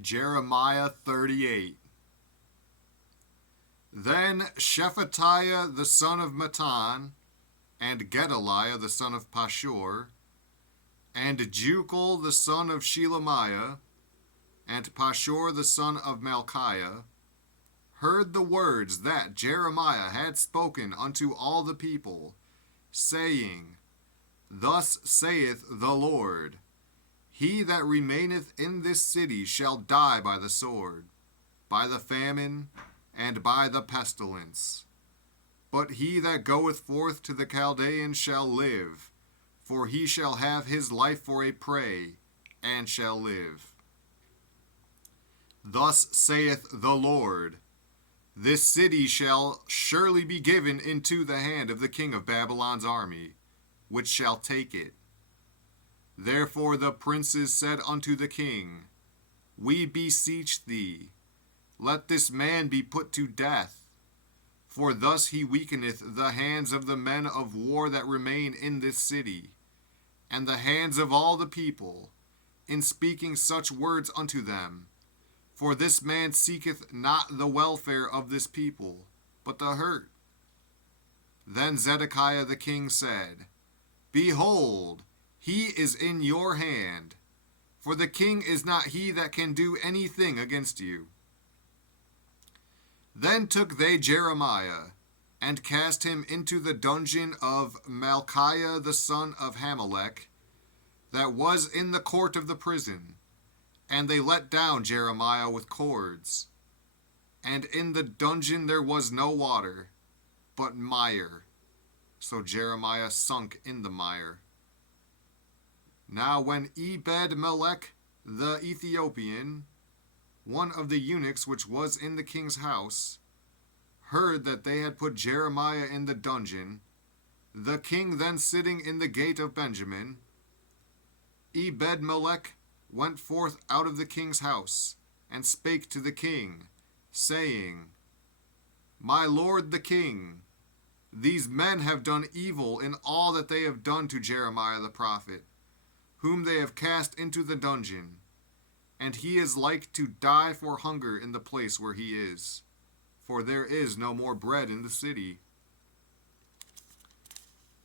Jeremiah 38. Then Shephatiah the son of Mattan, and Gedaliah the son of Pashur, and Jucal the son of Shelemiah, and Pashur the son of Malchiah, heard the words that Jeremiah had spoken unto all the people, saying, Thus saith the Lord, He that remaineth in this city shall die by the sword, by the famine, and by the pestilence. But he that goeth forth to the Chaldeans shall live, for he shall have his life for a prey, and shall live. Thus saith the Lord, This city shall surely be given into the hand of the king of Babylon's army, which shall take it. Therefore the princes said unto the king, We beseech thee, let this man be put to death, for thus he weakeneth the hands of the men of war that remain in this city, and the hands of all the people, in speaking such words unto them. For this man seeketh not the welfare of this people, but the hurt. Then Zedekiah the king said, Behold, he is in your hand, for the king is not he that can do anything against you. Then took they Jeremiah, and cast him into the dungeon of Malchiah the son of Hamelech, that was in the court of the prison. And they let down Jeremiah with cords. And in the dungeon there was no water, but mire. So Jeremiah sunk in the mire. Now when Ebed-melech the Ethiopian, one of the eunuchs which was in the king's house, heard that they had put Jeremiah in the dungeon, the king then sitting in the gate of Benjamin, Ebed-melech went forth out of the king's house, and spake to the king, saying, My lord the king, these men have done evil in all that they have done to Jeremiah the prophet, whom they have cast into the dungeon, and he is like to die for hunger in the place where he is, for there is no more bread in the city.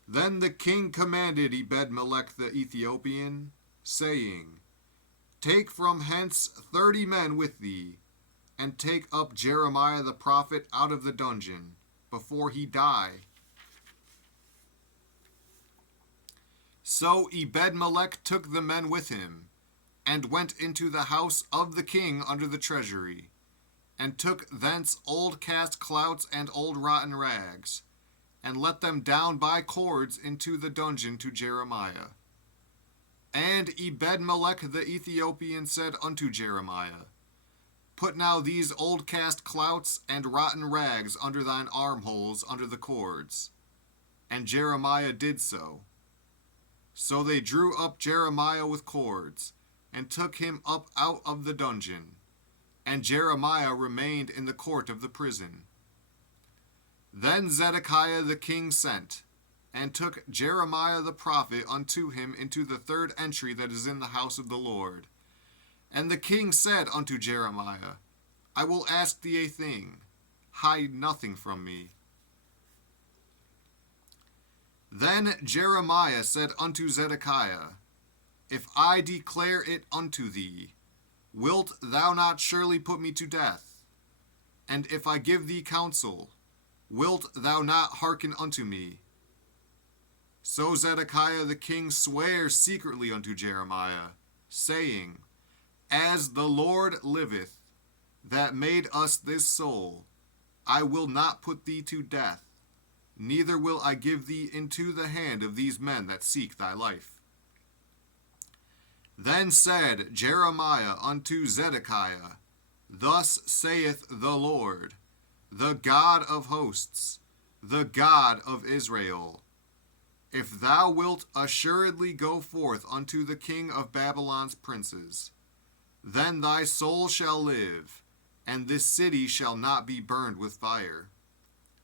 Then the king commanded Ebed-melech the Ethiopian, saying, Take from hence 30 men with thee, and take up Jeremiah the prophet out of the dungeon, before he die. So Ebed-melech took the men with him, and went into the house of the king under the treasury, and took thence old cast clouts and old rotten rags, and let them down by cords into the dungeon to Jeremiah. And Ebed-melech the Ethiopian said unto Jeremiah, Put now these old cast clouts and rotten rags under thine armholes under the cords. And Jeremiah did so. So they drew up Jeremiah with cords, and took him up out of the dungeon. And Jeremiah remained in the court of the prison. Then Zedekiah the king sent, and took Jeremiah the prophet unto him into the third entry that is in the house of the Lord. And the king said unto Jeremiah, I will ask thee a thing, hide nothing from me. Then Jeremiah said unto Zedekiah, If I declare it unto thee, wilt thou not surely put me to death? And if I give thee counsel, wilt thou not hearken unto me? So Zedekiah the king sware secretly unto Jeremiah, saying, As the Lord liveth, that made us this soul, I will not put thee to death, neither will I give thee into the hand of these men that seek thy life. Then said Jeremiah unto Zedekiah, Thus saith the Lord, the God of hosts, the God of Israel, If thou wilt assuredly go forth unto the king of Babylon's princes, then thy soul shall live, and this city shall not be burned with fire,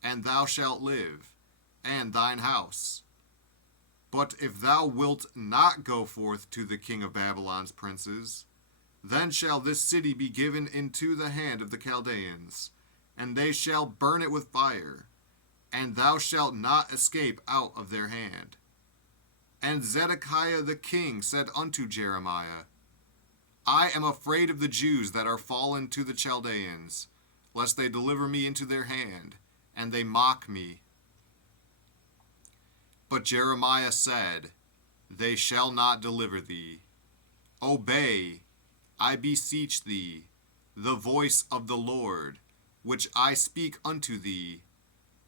and thou shalt live, and thine house. But if thou wilt not go forth to the king of Babylon's princes, Then shall this city be given into the hand of the Chaldeans, and they shall burn it with fire, and thou shalt not escape out of their hand. And Zedekiah the king said unto Jeremiah, I am afraid of the Jews that are fallen to the Chaldeans, lest they deliver me into their hand, and they mock me. But Jeremiah said, They shall not deliver thee. Obey, I beseech thee, the voice of the Lord, which I speak unto thee.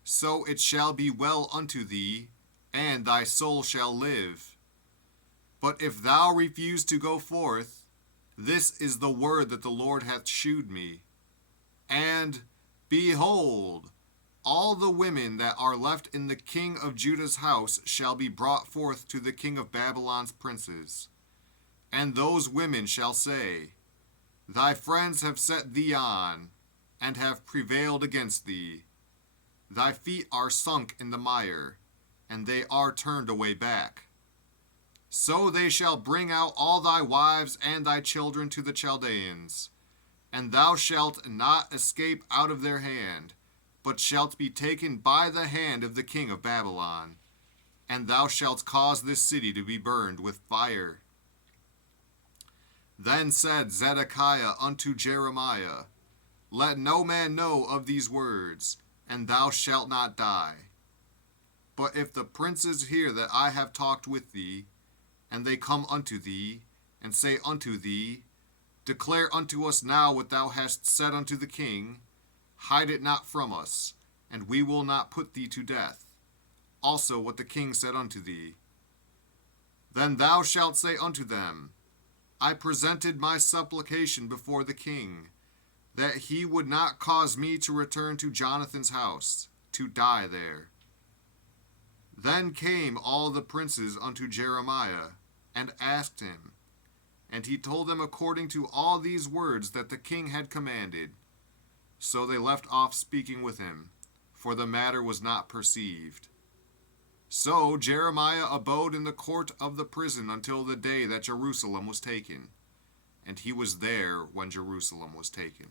So it shall be well unto thee, and thy soul shall live. But if thou refuse to go forth, this is the word that the Lord hath shewed me. And, behold, all the women that are left in the king of Judah's house shall be brought forth to the king of Babylon's princes. And those women shall say, Thy friends have set thee on, and have prevailed against thee. Thy feet are sunk in the mire, and they are turned away back. So they shall bring out all thy wives and thy children to the Chaldeans, and thou shalt not escape out of their hand, but shalt be taken by the hand of the king of Babylon, and thou shalt cause this city to be burned with fire. Then said Zedekiah unto Jeremiah, Let no man know of these words, and thou shalt not die. But if the princes hear that I have talked with thee, and they come unto thee, and say unto thee, Declare unto us now what thou hast said unto the king, hide it not from us, and we will not put thee to death. Also what the king said unto thee. Then thou shalt say unto them, I presented my supplication before the king, that he would not cause me to return to Jonathan's house, to die there. Then came all the princes unto Jeremiah, and asked him, and he told them according to all these words that the king had commanded. So they left off speaking with him, for the matter was not perceived. So Jeremiah abode in the court of the prison until the day that Jerusalem was taken, and he was there when Jerusalem was taken.